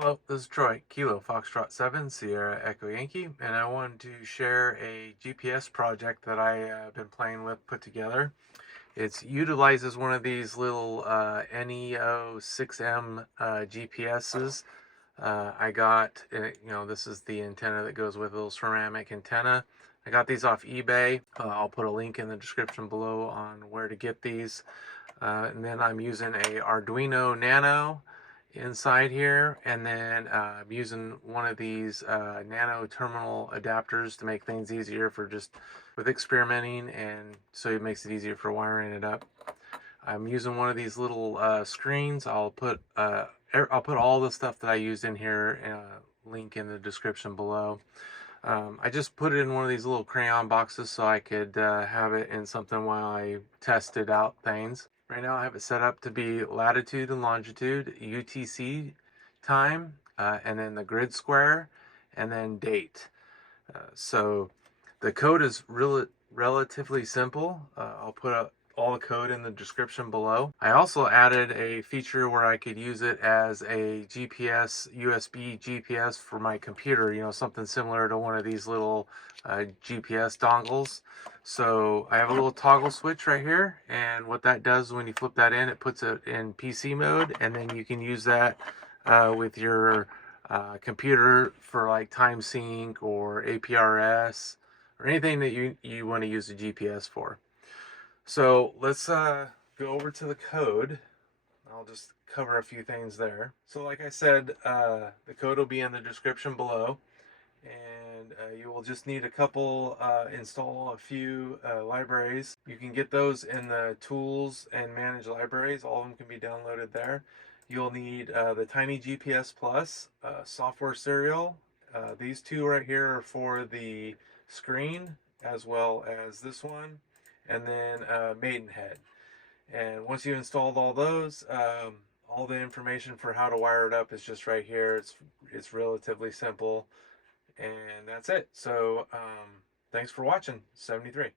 Hello, this is Troy, Kilo Foxtrot 7, Sierra Echo Yankee, and I wanted to share a GPS project that I've been playing with, put together. It utilizes one of these little NEO 6M GPSs. I got, this is the antenna that goes with a little ceramic antenna. I got these off eBay. I'll put a link in the description below on where to get these. And then I'm using a Arduino Nano inside here, and then I'm using one of these nano terminal adapters to make things easier for just with experimenting, and so it makes it easier for wiring it up. I'm using one of these little screens. I'll put all the stuff that I used in here link in the description below. I just put it in one of these little crayon boxes so I could have it in something while I tested out things. Right now I have it set up to be latitude and longitude, UTC time, and then the grid square, and then date. So the code is relatively simple. I'll put all the code in the description below. I also added a feature where I could use it as a GPS, USB GPS for my computer, something similar to one of these little GPS dongles. So I have a little toggle switch right here, and what that does when you flip that in, it puts it in PC mode, and then you can use that with your computer for like time sync or APRS or anything that you want to use the GPS for. So let's go over to the code. I'll just cover a few things there. So like I said, the code will be in the description below, and you will just need install a few libraries. You can get those in the tools and manage libraries. All of them can be downloaded there. You'll need the Tiny GPS Plus software serial. These two right here are for the screen, as well as this one, and then Maidenhead. And once you've installed all those, all the information for how to wire it up is just right here. It's relatively simple, and that's it. So thanks for watching. 73.